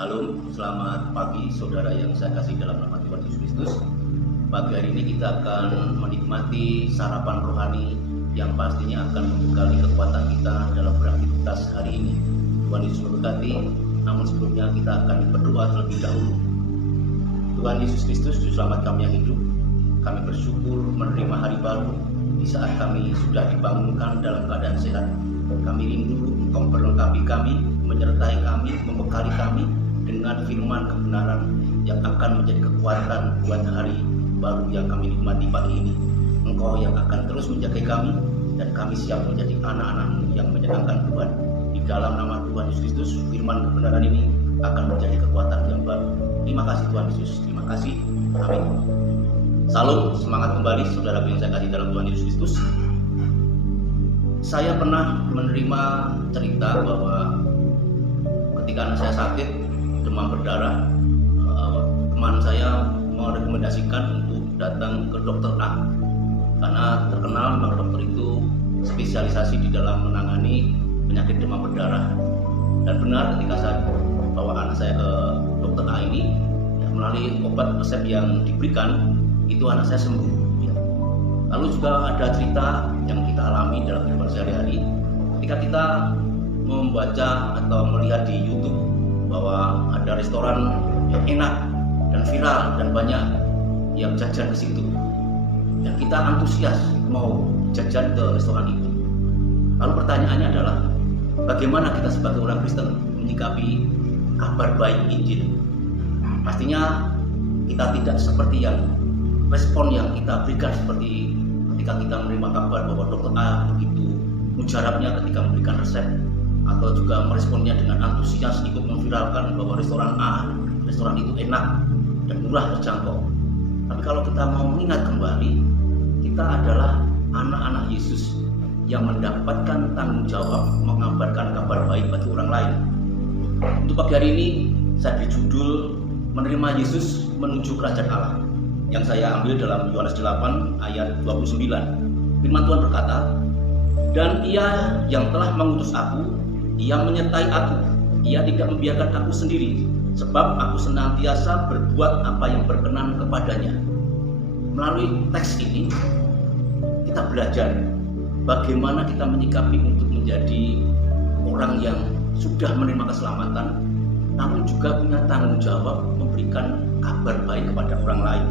Salam, selamat pagi saudara yang saya kasih dalam nama Tuhan Yesus Kristus. Pagi hari ini kita akan menikmati sarapan rohani yang pastinya akan membekali kekuatan kita dalam beraktivitas hari ini. Tuhan Yesus memberkati, namun sebelumnya kita akan berdoa terlebih dahulu. Tuhan Yesus Kristus, Juru Selamat kami yang hidup, kami bersyukur menerima hari baru di saat kami sudah dibangunkan dalam keadaan sehat. Kami rindu Engkau memperlengkapi kami, menyertai kami, membekali kami dengan firman kebenaran yang akan menjadi kekuatan buat hari baru yang kami nikmati pagi ini. Engkau yang akan terus menjaga kami, dan kami siap menjadi anak-anak-Mu yang menyenangkan Tuhan. Di dalam nama Tuhan Yesus Kristus, firman kebenaran ini akan menjadi kekuatan yang baru. Terima kasih Tuhan Yesus, terima kasih. Amin. Salam, semangat kembali saudara yang saya kasih dalam Tuhan Yesus Kristus. Saya pernah menerima cerita bahwa ketika anak saya sakit demam berdarah, teman saya merekomendasikan untuk datang ke dokter A, karena terkenal memang dokter itu spesialisasi di dalam menangani penyakit demam berdarah. Dan benar, ketika saya bawa anak saya ke dokter A ini, melalui obat resep yang diberikan, itu anak saya sembuh. Lalu juga ada cerita yang kita alami dalam kehidupan sehari-hari, ketika kita membaca atau melihat di YouTube bahwa ada restoran yang enak dan viral dan banyak yang jajan ke situ, dan kita antusias mau jajan ke restoran itu. Lalu pertanyaannya adalah, bagaimana kita sebagai orang Kristen menyikapi kabar baik Injil? Pastinya kita tidak seperti yang respon yang kita berikan seperti ketika kita menerima kabar bahwa dokter A begitu mujarabnya ketika memberikan resep, atau juga meresponnya dengan antusias ikut memviralkan bahwa restoran A, restoran itu enak dan murah terjangkau. Tapi kalau kita mau mengingat kembali, kita adalah anak-anak Yesus yang mendapatkan tanggung jawab mengabarkan kabar baik bagi orang lain. Untuk pagi hari ini saya beri judul Menerima Yesus Menuju Kerajaan Allah, yang saya ambil dalam Yohanes 8 ayat 29. Firman Tuhan berkata, "Dan Ia yang telah mengutus aku, Ia menyertai aku. Ia tidak membiarkan aku sendiri, sebab aku senantiasa berbuat apa yang berkenan kepadanya." Melalui teks ini kita belajar bagaimana kita menyikapi untuk menjadi orang yang sudah menerima keselamatan, namun juga punya tanggung jawab memberikan kabar baik kepada orang lain.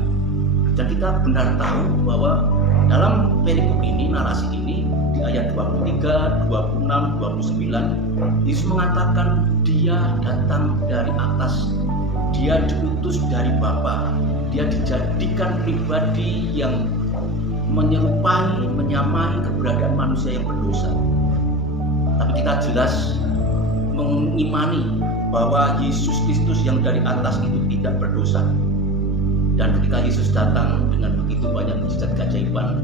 Dan kita benar tahu bahwa dalam perikop ini, narasi ini, di ayat 23, 26, 29, Yesus mengatakan Dia datang dari atas, Dia diutus dari Bapa, Dia dijadikan pribadi yang menyerupai, menyamai keberadaan manusia yang berdosa. Tapi kita jelas mengimani bahwa Yesus Kristus yang dari atas itu tidak berdosa. Dan ketika Yesus datang dengan begitu banyak mujizat keajaiban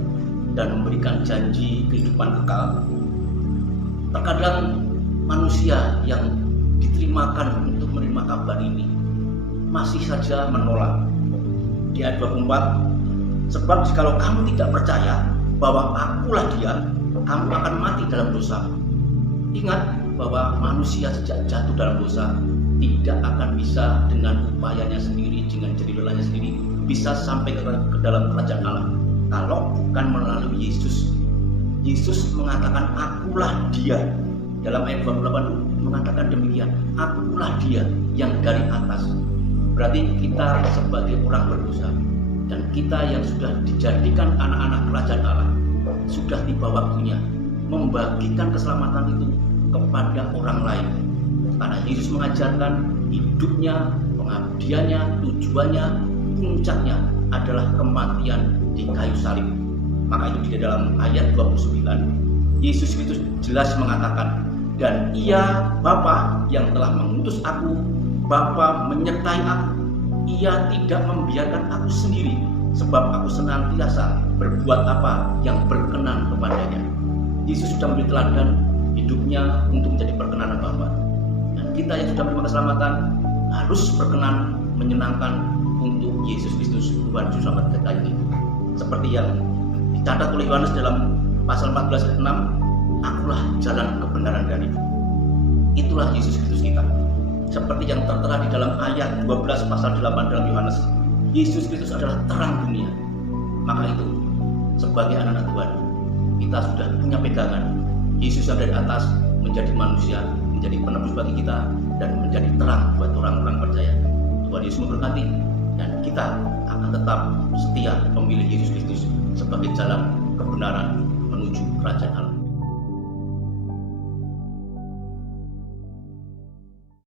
dan memberikan janji kehidupan kekal, terkadang manusia yang diterimakan untuk menerima kabar ini masih saja menolak. Di ayat 24, "Sebab jikalau kamu tidak percaya bahwa akulah Dia, kamu akan mati dalam dosa." Ingat bahwa manusia sejak jatuh dalam dosa tidak akan bisa dengan upayanya sendiri, dengan jerih lelahnya sendiri, bisa sampai ke dalam kerajaan Allah kalau bukan melalui Yesus. Yesus mengatakan akulah Dia. Dalam ayat 28 mengatakan demikian, akulah Dia yang dari atas. Berarti kita sebagai orang berdosa, dan kita yang sudah dijadikan anak-anak kerajaan Allah, sudah tiba waktunya membagikan keselamatan itu kepada orang lain. Karena Yesus mengajarkan hidupnya, pengabdiannya, tujuannya, puncaknya adalah kematian di kayu salib. Maka itu di dalam ayat 29 Yesus Kristus jelas mengatakan, "Dan Ia Bapa yang telah mengutus aku, Bapa menyertai aku. Ia tidak membiarkan aku sendiri, sebab aku senantiasa berbuat apa yang berkenan kepadanya." Yesus sudah memberi teladan hidupnya untuk menjadi perkenanan Bapa. Dan kita yang sudah menerima keselamatan harus berkenan, menyenangkan untuk Yesus Kristus Tuhan Juru Selamat kita ini. Seperti yang dicatat oleh Yohanes dalam pasal 14 ayat 6, "Akulah jalan kebenaran dan hidup." Itulah Yesus Kristus kita. seperti yang tertera di dalam ayat 12 pasal 8 dalam Yohanes. Yesus Kristus adalah terang dunia. Maka itu, sebagai anak-anak Tuhan, kita sudah punya pegangan. Yesus yang dari atas menjadi manusia, menjadi penebus bagi kita, dan menjadi terang buat orang-orang percaya. Tuhan Yesus memberkati, dan kita akan tetap setia memilih Yesus Kristus sebagai jalan kebenaran menuju kerajaan Allah.